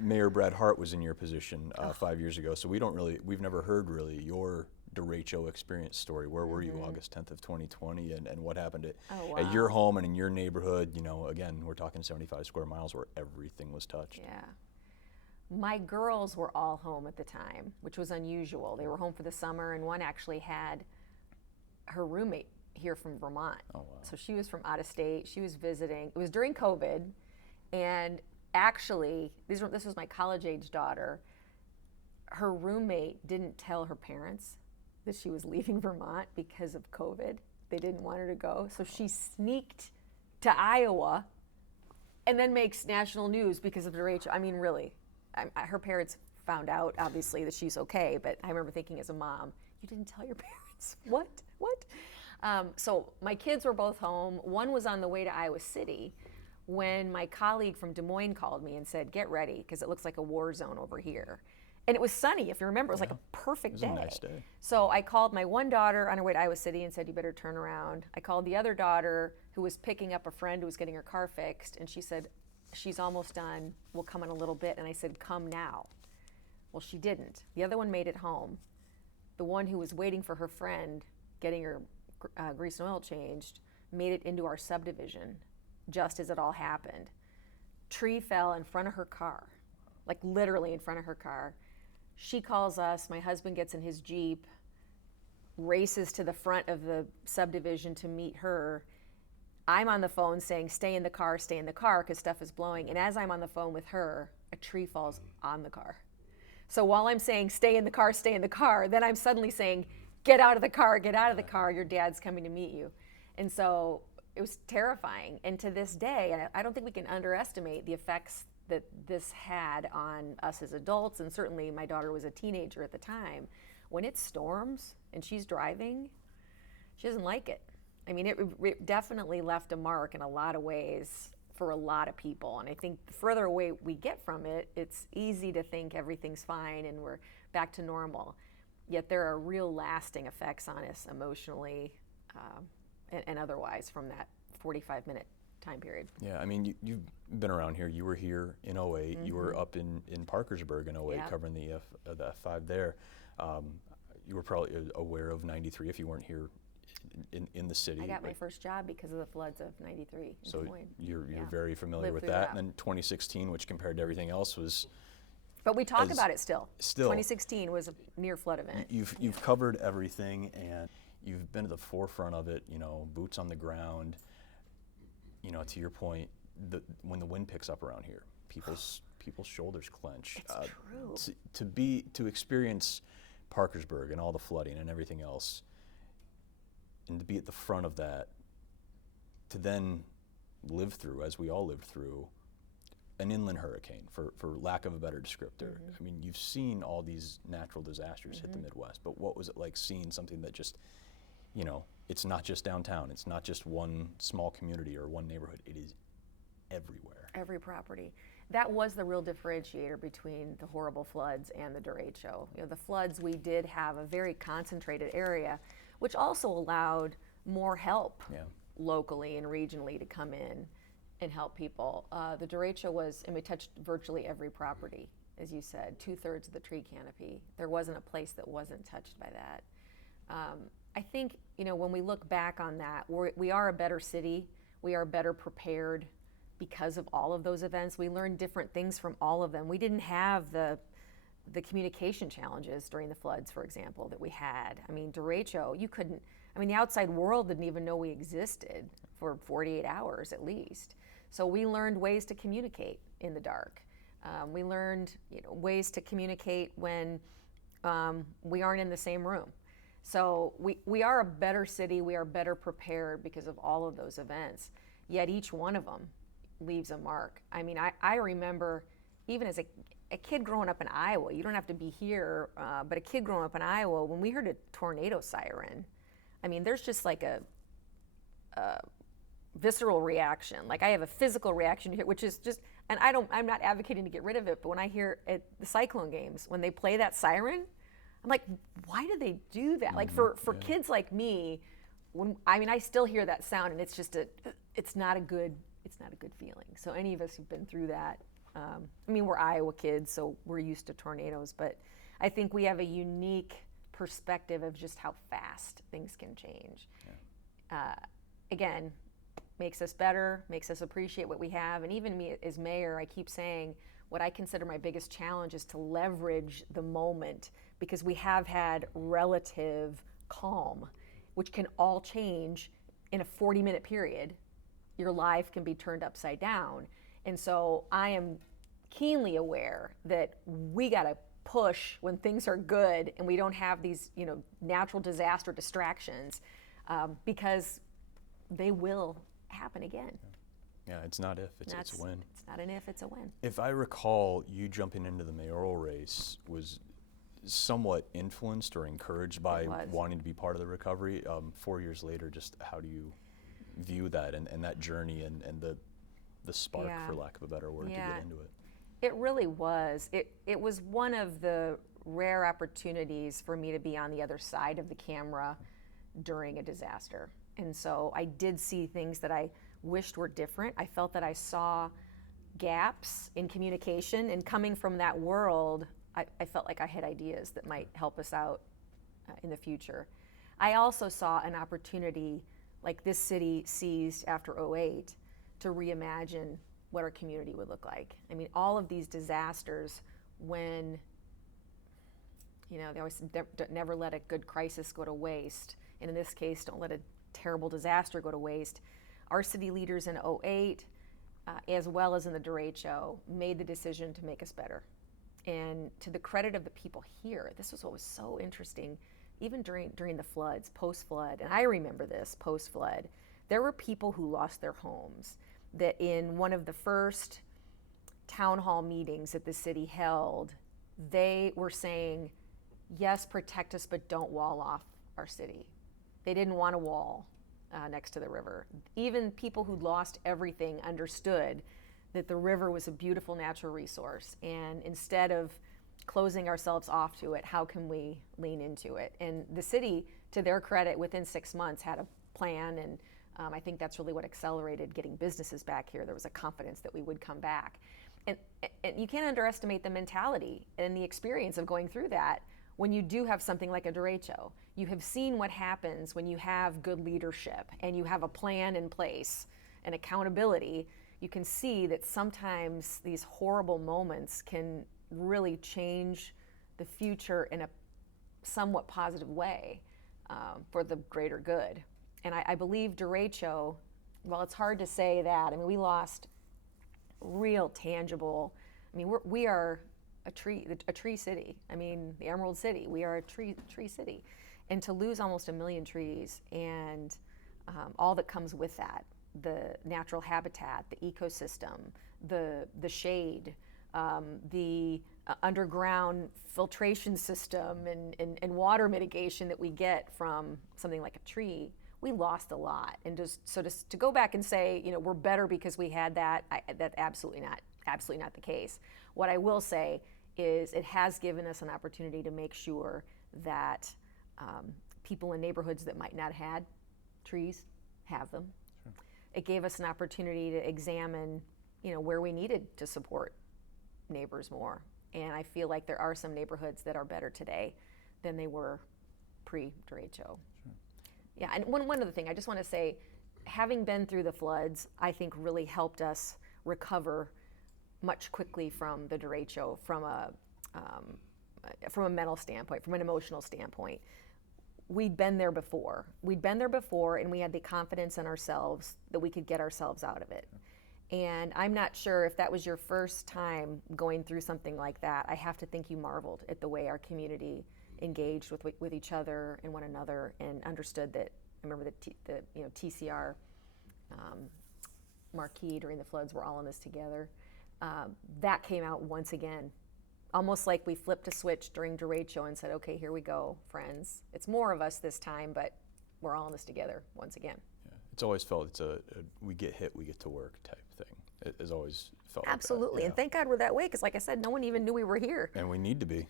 Mayor Brad Hart was in your position 5 years ago, so we've never heard really your derecho experience story. Where were you August 10th of 2020, and what happened at your home and in your neighborhood? You know, again, we're talking 75 square miles where everything was touched. Yeah. My girls were all home at the time, which was unusual. They were home for the summer, and one actually had her roommate here from Vermont. Oh, wow. So she was from out of state. She was visiting. It was during COVID, and actually, this was my college-age daughter. Her roommate didn't tell her parents that she was leaving Vermont because of COVID. They didn't want her to go, so she sneaked to Iowa and then makes national news because of the derecho. I mean, really. Her parents found out, obviously, that she's okay, but I remember thinking as a mom, you didn't tell your parents? What? So my kids were both home. One was on the way to Iowa City when my colleague from Des Moines called me and said, get ready, because it looks like a war zone over here. And it was sunny, if you remember. It was like a perfect day. It was a nice day. So I called my one daughter on her way to Iowa City and said, you better turn around. I called the other daughter who was picking up a friend who was getting her car fixed, and she said, she's almost done. We'll come in a little bit. And I said, come now. Well, she didn't. The other one made it home. The one who was waiting for her friend, getting her grease and oil changed, made it into our subdivision just as it all happened. Tree fell in front of her car, like literally in front of her car. She calls us. My husband gets in his Jeep, races to the front of the subdivision to meet her. I'm on the phone saying, stay in the car, because stuff is blowing. And as I'm on the phone with her, a tree falls on the car. So while I'm saying, stay in the car, then I'm suddenly saying, get out of the car, your dad's coming to meet you. And so it was terrifying. And to this day, and I don't think we can underestimate the effects that this had on us as adults, and certainly my daughter was a teenager at the time. When it storms and she's driving, she doesn't like it. I mean, it definitely left a mark in a lot of ways for a lot of people. And I think the further away we get from it, it's easy to think everything's fine and we're back to normal. Yet there are real lasting effects on us emotionally and otherwise from that 45-minute time period. Yeah, I mean, you've been around here. You were here in 08. You were up in Parkersburg in 08 covering the F5 there. You were probably aware of 93 if you weren't here in the city. I got my first job because of the floods of 93 in so Des Moines. You're very familiar with that. And then 2016, which compared to everything else was... But we talk about it still. 2016 was a near flood event. You've covered everything, and you've been at the forefront of it, you know, boots on the ground. You know, to your point, when the wind picks up around here, people's shoulders clench. It's true. To experience Parkersburg and all the flooding and everything else, and to be at the front of that, to then live through, as we all lived through, an inland hurricane, for lack of a better descriptor. I mean, you've seen all these natural disasters hit the Midwest, but what was it like seeing something that just, you know, it's not just downtown, it's not just one small community or one neighborhood, it is everywhere. Every property. That was the real differentiator between the horrible floods and the derecho. You know, the floods, we did have a very concentrated area, which also allowed more help locally and regionally to come in and help people. The derecho and we touched virtually every property, as you said, 2/3 of the tree canopy. There wasn't a place that wasn't touched by that. I think, you know, when we look back on that, we are a better city. We are better prepared because of all of those events. We learned different things from all of them. We didn't have the communication challenges during the floods, for example, that we had. I mean, derecho, the outside world didn't even know we existed for 48 hours at least. So we learned ways to communicate in the dark. We learned ways to communicate when we aren't in the same room. So we are a better city, we are better prepared because of all of those events, yet each one of them leaves a mark. I mean, I remember even as a kid growing up in Iowa, you don't have to be here, but a kid growing up in Iowa, when we heard a tornado siren, I mean, there's just like a visceral reaction. Like I have a physical reaction to it, which is just, and I'm not advocating to get rid of it, but when I hear at the Cyclone games, when they play that siren, I'm like, why do they do that? Like for kids like me, I still hear that sound, and it's just it's not a good feeling. So any of us who've been through that I mean, we're Iowa kids, so we're used to tornadoes, but I think we have a unique perspective of just how fast things can change. Again, makes us better, makes us appreciate what we have, and even me as mayor, I keep saying what I consider my biggest challenge is to leverage the moment, because we have had relative calm, which can all change in a 40-minute period. Your life can be turned upside down. And so I am keenly aware that we got to push when things are good and we don't have these, natural disaster distractions, because they will happen again. Yeah, it's not if, it's a when. It's not an if, it's a when. If I recall, you jumping into the mayoral race was somewhat influenced or encouraged by wanting to be part of the recovery. 4 years later, just how do you view that and that journey and the spark, for lack of a better word, to get into it? It really was. It was one of the rare opportunities for me to be on the other side of the camera during a disaster. And so I did see things that I wished were different. I felt that I saw gaps in communication, and coming from that world, I felt like I had ideas that might help us out in the future. I also saw an opportunity, like this city seized after '08, to reimagine what our community would look like. I mean, all of these disasters, when, they always never let a good crisis go to waste. And in this case, don't let a terrible disaster go to waste. Our city leaders in '08, as well as in the derecho, made the decision to make us better. And to the credit of the people here, this was what was so interesting, even during the floods, post-flood, and I remember this, post-flood, there were people who lost their homes, that in one of the first town hall meetings that the city held, they were saying, yes, protect us, but don't wall off our city. They didn't want a wall next to the river. Even people who lost everything understood that the river was a beautiful natural resource, and instead of closing ourselves off to it, how can we lean into it? And the city, to their credit, within 6 months had a plan, and I think that's really what accelerated getting businesses back here. There was a confidence that we would come back. And you can't underestimate the mentality and the experience of going through that when you do have something like a derecho. You have seen what happens when you have good leadership and you have a plan in place and accountability. You can see that sometimes these horrible moments can really change the future in a somewhat positive way for the greater good. And I believe derecho, well, it's hard to say that. I mean, we lost real tangible, we are a tree city. I mean, the Emerald City, we are a tree city. And to lose almost 1 million trees and all that comes with that, the natural habitat, the ecosystem, the shade, the underground filtration system and water mitigation that we get from something like a tree, we lost a lot. And to go back and say, we're better because we had that, that's absolutely not the case. What I will say is it has given us an opportunity to make sure that people in neighborhoods that might not have had trees have them. Sure. It gave us an opportunity to examine, where we needed to support neighbors more. And I feel like there are some neighborhoods that are better today than they were pre-derecho. Sure. Yeah, and one other thing, I just want to say, having been through the floods, I think really helped us recover much quickly from the derecho, from a mental standpoint, from an emotional standpoint. We'd been there before, and we had the confidence in ourselves that we could get ourselves out of it. And I'm not sure if that was your first time going through something like that. I have to think you marveled at the way our community engaged with each other and one another, and understood that. I remember the TCR marquee during the floods. We're all in this together. That came out once again, almost like we flipped a switch during derecho and said, okay, here we go, friends. It's more of us this time, but we're all in this together once again. Yeah. It's always felt it's a we get hit, we get to work type thing. It has always felt absolutely, like that, and thank God we're that way, because like I said, no one even knew we were here. And we need to be.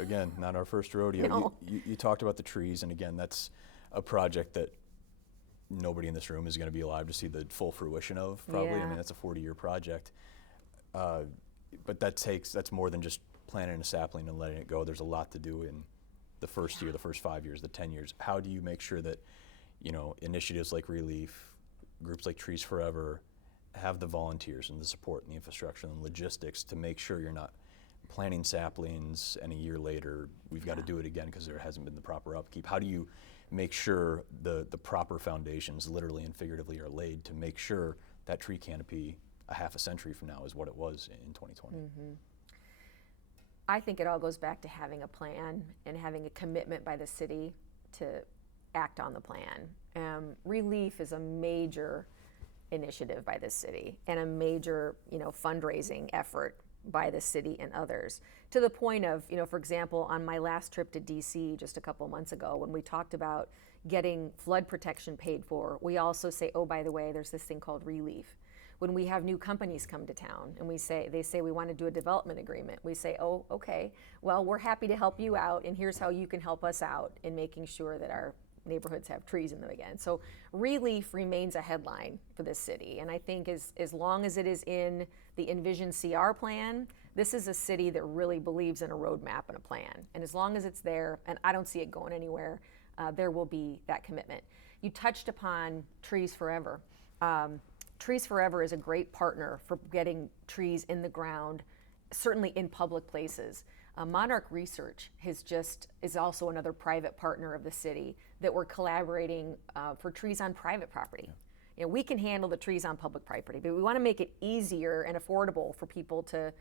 Again, not our first rodeo. No. You talked about the trees, and again, that's a project that nobody in this room is going to be alive to see the full fruition of, probably. Yeah. I mean, that's a 40-year project. but that's more than just planting a sapling and letting it go. There's a lot to do in the first year, the first 5 years, the 10 years. How do you make sure that, initiatives like Relief, groups like Trees Forever, have the volunteers and the support and the infrastructure and logistics to make sure you're not planting saplings and a year later we've got to do it again because there hasn't been the proper upkeep? How do you make sure the proper foundations, literally and figuratively, are laid to make sure that tree canopy a half a century from now is what it was in 2020? Mm-hmm. I think it all goes back to having a plan and having a commitment by the city to act on the plan. Relief is a major initiative by the city and a major, fundraising effort by the city and others, to the point of, for example, on my last trip to DC just a couple months ago, when we talked about getting flood protection paid for, we also say, oh, by the way, there's this thing called Relief. When we have new companies come to town and they say we want to do a development agreement, we say, oh, okay, well, we're happy to help you out, and here's how you can help us out in making sure that our neighborhoods have trees in them again. So Relief remains a headline for this city, and I think as long as it is in the Envision CR plan, this is a city that really believes in a roadmap and a plan. And as long as it's there, and I don't see it going anywhere, there will be that commitment. You touched upon Trees Forever. Trees Forever is a great partner for getting trees in the ground, certainly in public places. Monarch Research is also another private partner of the city that we're collaborating for trees on private property. Yeah. We can handle the trees on public property, but we want to make it easier and affordable for people to,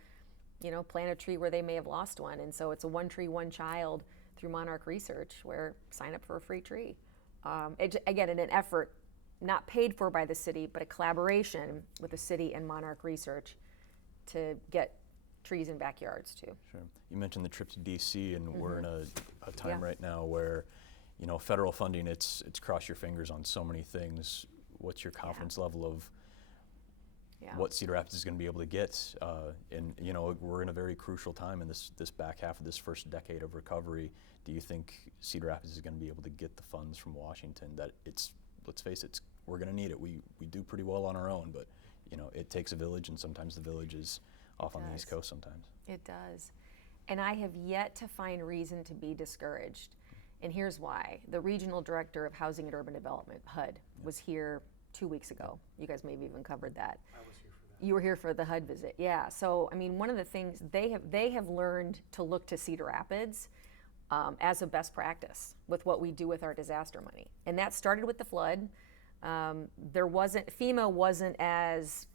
plant a tree where they may have lost one. And so it's a One Tree, One Child through Monarch Research, where sign up for a free tree. Again, in an effort not paid for by the city, but a collaboration with the city and Monarch Research to get trees in backyards too. Sure. You mentioned the trip to DC, and we're in a time right now where, federal funding, it's cross your fingers on so many things. What's your confidence level of what Cedar Rapids is going to be able to get? And we're in a very crucial time in this back half of this first decade of recovery. Do you think Cedar Rapids is going to be able to get the funds from Washington that let's face it, we're going to need it. We do pretty well on our own, but it takes a village, and sometimes the village is off on the East Coast sometimes. It does. And I have yet to find reason to be discouraged. And here's why. The Regional Director of Housing and Urban Development, HUD, was here 2 weeks ago. You guys maybe even covered that. I was here for that. You were here for the HUD visit, yeah. So, one of the things, they have learned to look to Cedar Rapids as a best practice with what we do with our disaster money. And that started with the flood. FEMA wasn't as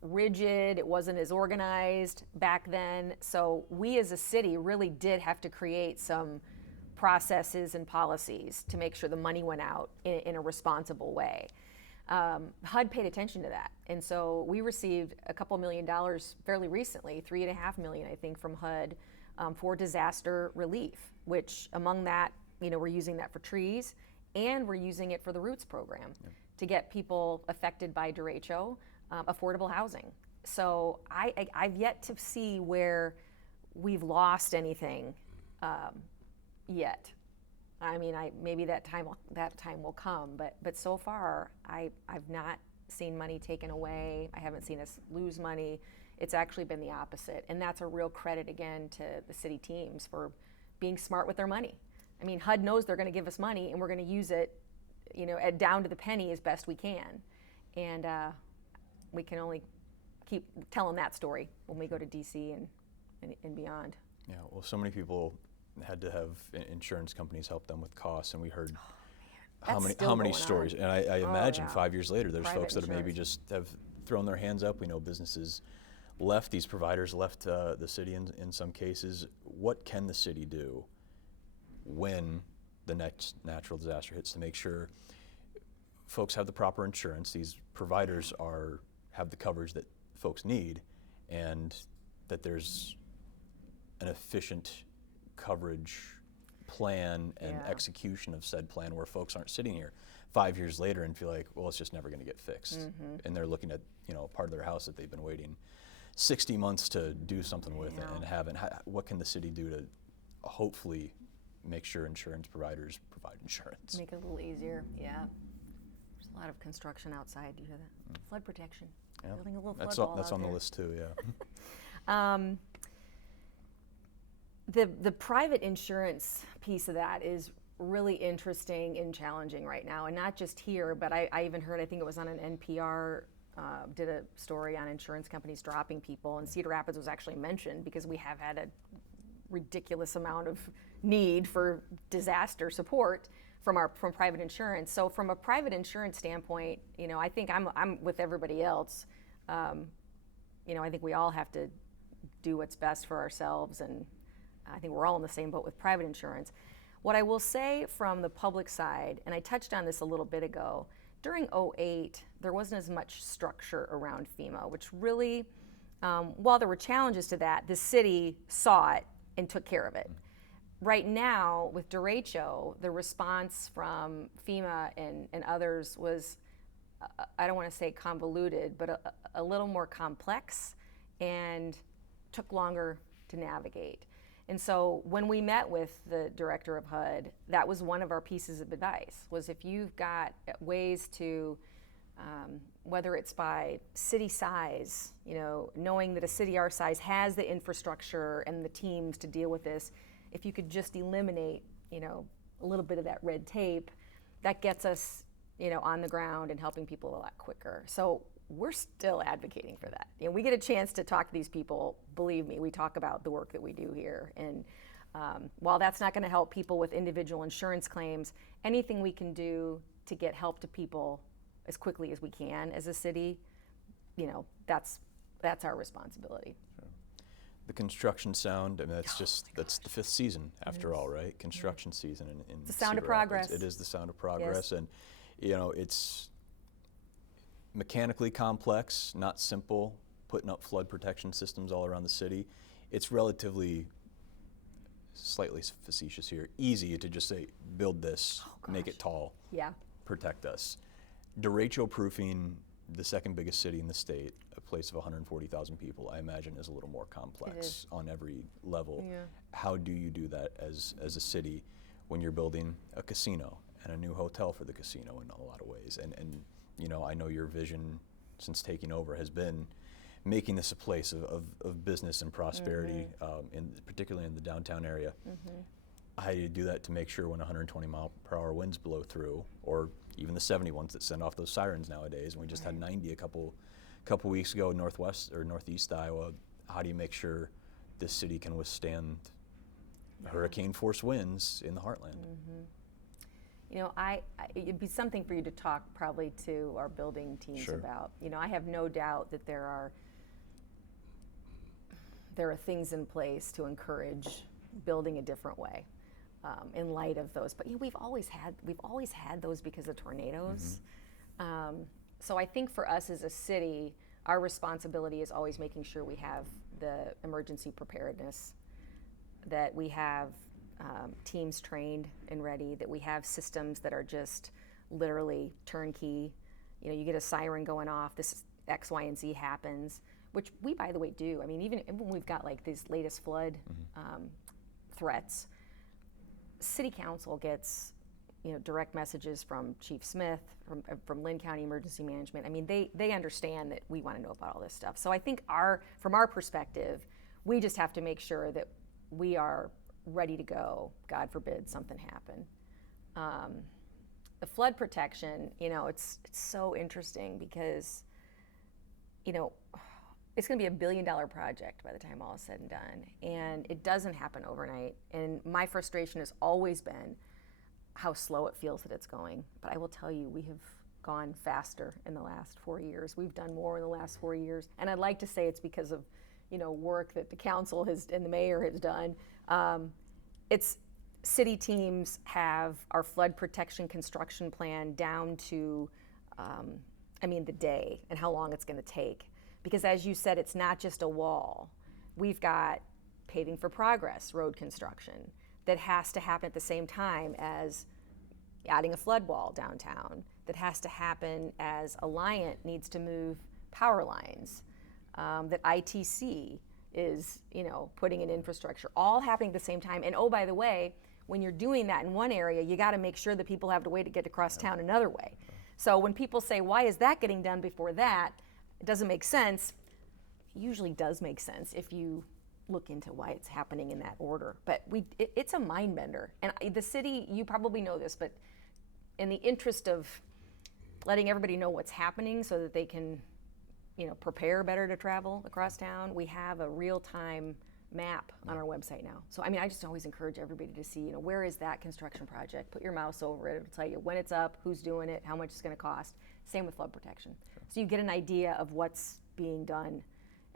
rigid, it wasn't as organized back then. So we as a city really did have to create some processes and policies to make sure the money went out in a responsible way. HUD paid attention to that. And so we received a couple $1 million fairly recently, $3.5 million, I think, from HUD for disaster relief, which among that, we're using that for trees, and we're using it for the Roots program to get people affected by Derecho affordable housing. So I've yet to see where we've lost anything yet. Maybe that time will come, but so far I've not seen money taken away. I haven't seen us lose money. It's actually been the opposite, and that's a real credit again to the city teams for being smart with their money. HUD knows they're going to give us money, and we're going to use it, down to the penny as best we can, and we can only keep telling that story when we go to DC and beyond. Yeah, well, so many people had to have insurance companies help them with costs, and we heard how many stories. And I imagine 5 years later, there's Private folks that insurance. maybe just have thrown their hands up. We know businesses left, these providers left the city in some cases. What can the city do when the next natural disaster hits to make sure folks have the proper insurance, these providers have the coverage that folks need, and that there's an efficient coverage plan and execution of said plan where folks aren't sitting here 5 years later and feel like, well, it's just never going to get fixed. And they're looking at part of their house that they've been waiting 60 months to do something with and haven't. What can the city do to hopefully make sure insurance providers provide insurance? Make it a little easier, yeah. There's a lot of construction outside, do you hear that? Flood protection. Building a little flood wall That's out on the there. list too, yeah. The private insurance piece of that is really interesting and challenging right now, and not just here, but I even heard, I think it was on an NPR, did a story on insurance companies dropping people, and Cedar Rapids was actually mentioned because we have had a ridiculous amount of need for disaster support from private insurance. So from a private insurance standpoint, I think I'm with everybody else. I think we all have to do what's best for ourselves, and I think we're all in the same boat with private insurance. What I will say from the public side, and I touched on this a little bit ago, during '08, there wasn't as much structure around FEMA, which really, while there were challenges to that, the city saw it and took care of it. Right now, with Derecho, the response from FEMA and others was, I don't want to say convoluted, but a little more complex and took longer to navigate. And so when we met with the director of HUD, that was one of our pieces of advice, was if you've got ways to, whether it's by city size, knowing that a city our size has the infrastructure and the teams to deal with this, if you could just eliminate, a little bit of that red tape, that gets us, on the ground and helping people a lot quicker. So we're still advocating for that. We get a chance to talk to these people. Believe me, we talk about the work that we do here. And while that's not going to help people with individual insurance claims, anything we can do to get help to people as quickly as we can as a city, that's our responsibility. Sure. The construction sound, I mean, that's the fifth season after all, right? Construction season in the sound of Cedar progress. Rapids. It is the sound of progress. Yes. And, it's mechanically complex, not simple, putting up flood protection systems all around the city. It's relatively, slightly facetious here, easy to just say, build this, make it tall, protect us. Derecho proofing the second biggest city in the state, a place of 140,000 people, I imagine is a little more complex on every level. Yeah. How do you do that as a city when you're building a casino and a new hotel for the casino in a lot of ways? And I know your vision since taking over has been making this a place of business and prosperity, particularly in the downtown area. How do you do that to make sure when 120 mile per hour winds blow through, or even the 70 ones that send off those sirens nowadays, and we just had 90 a couple weeks ago in northwest or northeast Iowa? How do you make sure this city can withstand hurricane force winds in the heartland? It'd be something for you to talk probably to our building teams about. I have no doubt that there are things in place to encourage building a different way in light of those. But we've always had those because of tornadoes. So I think for us as a city, our responsibility is always making sure we have the emergency preparedness, that we have teams trained and ready, that we have systems that are just literally turnkey. You get a siren going off, this X, Y, and Z happens, which we, by the way, do. I mean, even when we've got like these latest flood threats, City Council gets direct messages from Chief Smith, from Lynn County Emergency Management. I mean, they understand that we want to know about all this stuff. So I think from our perspective, we just have to make sure that we are ready to go, God forbid something happen. The flood protection, it's so interesting because, it's going to be $1 billion project by the time all is said and done, and it doesn't happen overnight. And my frustration has always been how slow it feels that it's going. But I will tell you, we have gone faster in the last 4 years. We've done more in the last 4 years, and I'd like to say it's because of work that the council and the mayor has done. It's city teams have our flood protection construction plan down to, the day and how long it's going to take. Because as you said, it's not just a wall. We've got paving for progress, road construction, that has to happen at the same time as adding a flood wall downtown, that has to happen as Alliant needs to move power lines, that ITC is, putting in infrastructure, all happening at the same time. And oh, by the way, when you're doing that in one area, you got to make sure that people have a way to get across town another way. So when people say, why is that getting done before that? It doesn't make sense. usually does make sense if you look into why it's happening in that order. But it's a mind bender. And the city, you probably know this, but in the interest of letting everybody know what's happening so that they can, prepare better to travel across town, we have a real-time map on our website now. So, I just always encourage everybody to see, where is that construction project? Put your mouse over it. It'll tell you when it's up, who's doing it, how much it's going to cost. Same with flood protection. Sure. So you get an idea of what's being done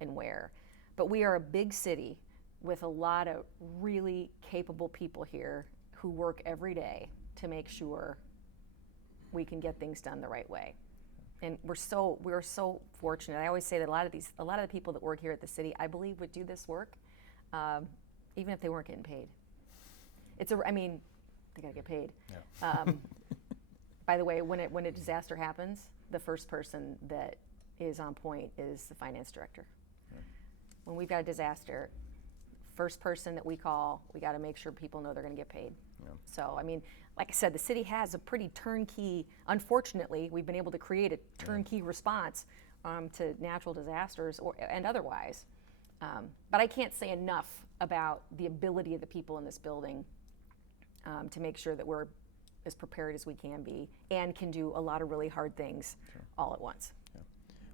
and where. But we are a big city with a lot of really capable people here who work every day to make sure we can get things done the right way. And we're so fortunate. I always say that a lot of the people that work here at the city, I believe, would do this work, even if they weren't getting paid. They gotta get paid. Yeah. By the way, when a disaster happens, the first person that is on point is the finance director. Yeah. When we've got a disaster, first person that we call, we got to make sure people know they're going to get paid. Yeah. So, like I said, the city has a pretty turnkey, unfortunately, we've been able to create a turnkey response to natural disasters and otherwise. But I can't say enough about the ability of the people in this building to make sure that we're as prepared as we can be and can do a lot of really hard things all at once. Yeah.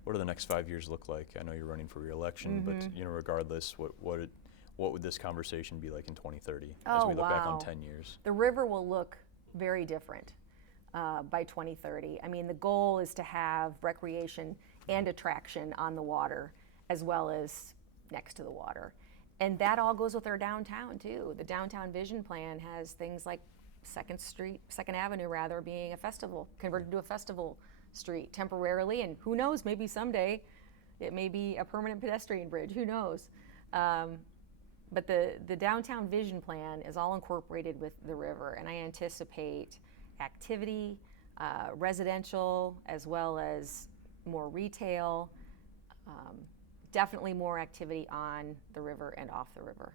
What do the next 5 years look like? I know you're running for re-election, but regardless, what would this conversation be like in 2030 as we look back on 10 years? The river will look very different by 2030. The goal is to have recreation and attraction on the water as well as next to the water. And that all goes with our downtown too. The downtown vision plan has things like 2nd Avenue being a festival, converted to a festival street temporarily, and who knows, maybe someday it may be a permanent pedestrian bridge, who knows. But the downtown vision plan is all incorporated with the river, and I anticipate activity, residential, as well as more retail, definitely more activity on the river and off the river.